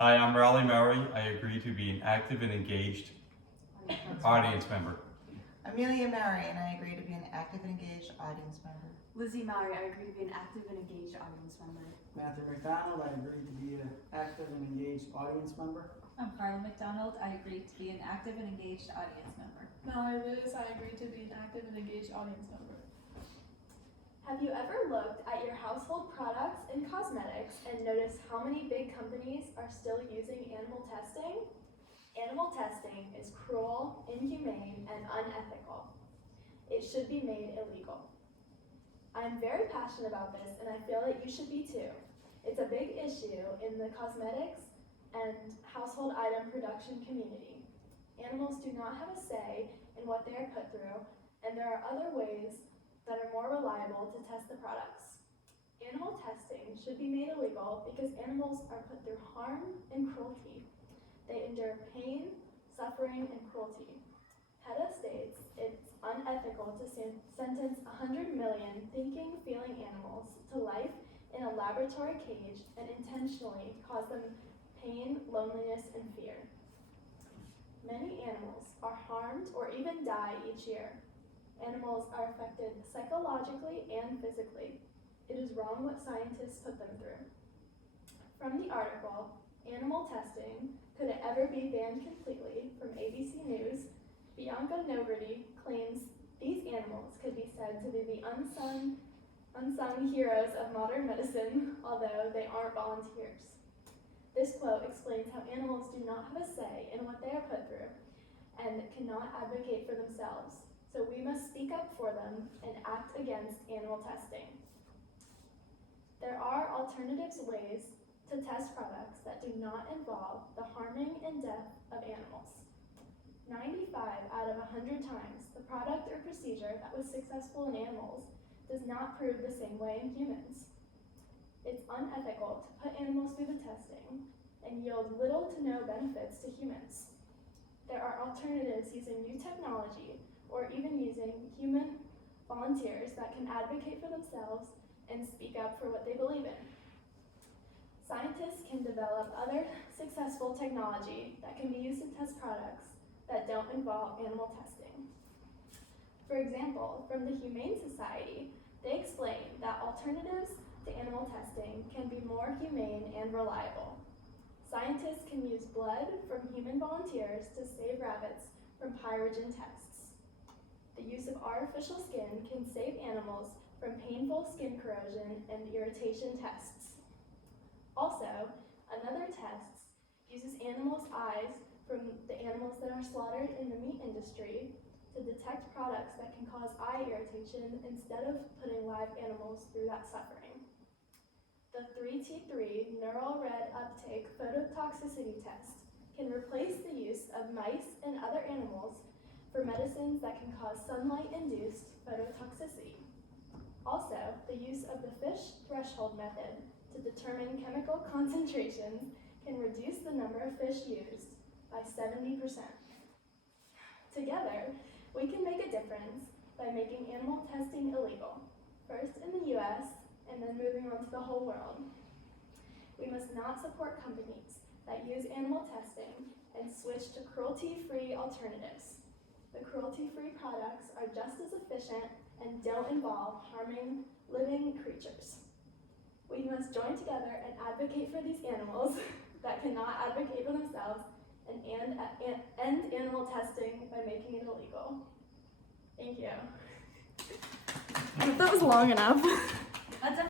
Hi, I'm Raleigh Murray. I agree to be an active and engaged audience member. Amelia Murray, and I agree to be an active and engaged audience member. Lizzie Murray, I agree to be an active and engaged audience member. Matthew McDonald, I agree to be an active and engaged audience member. I'm Carla McDonald. I agree to be an active and engaged audience member. Mallory Lewis, I agree to be an active and engaged audience member. Have you ever looked at your household products and cosmetics and noticed how many big companies are still using animal testing? Animal testing is cruel, inhumane, and unethical. It should be made illegal. I'm very passionate about this, and I feel that you should be too. It's a big issue in the cosmetics and household item production community. Animals do not have a say in what they are put through, and there are other ways that are more reliable to test the products. Animal testing should be made illegal because animals are put through harm and cruelty. They endure pain, suffering, and cruelty. PETA states it's unethical to sentence 100 million thinking, feeling animals to life in a laboratory cage and intentionally cause them pain, loneliness, and fear. Many animals are harmed or even die each year. Animals are affected psychologically and physically. It is wrong what scientists put them through. From the article, Animal Testing, Could It Ever Be Banned Completely, from ABC News, Bianca Noverty claims these animals could be said to be the unsung heroes of modern medicine, although they aren't volunteers. This quote explains how animals do not have a say in what they are put through and cannot advocate for themselves, so we must speak up for them and act against animal testing. There are alternative ways to test products that do not involve the harming and death of animals. 95 out of 100 times, the product or procedure that was successful in animals does not prove the same way in humans. It's unethical to put animals through the testing and yield little to no benefits to humans. There are alternatives using new technology or even using human volunteers that can advocate for themselves and speak up for what they believe in. Scientists can develop other successful technology that can be used to test products that don't involve animal testing. For example, from the Humane Society, they explain that alternatives to animal testing can be more humane and reliable. Scientists can use blood from human volunteers to save rabbits from pyrogen tests. The use of artificial skin can save animals from painful skin corrosion and irritation tests. Also, another test uses animals' eyes from the animals that are slaughtered in the meat industry to detect products that can cause eye irritation instead of putting live animals through that suffering. The 3T3 neural red uptake phototoxicity test can replace the use of mice and other animals for medicines that can cause sunlight-induced phototoxicity. Also, the use of the fish threshold method to determine chemical concentrations can reduce the number of fish used by 70%. Together, we can make a difference by making animal testing illegal, first in the US and then moving on to the whole world. We must not support companies that use animal testing and switch to cruelty-free alternatives. The cruelty-free products are just as efficient and don't involve harming living creatures. We must join together and advocate for these animals that cannot advocate for themselves and end animal testing by making it illegal. Thank you. I hope that was long enough. That's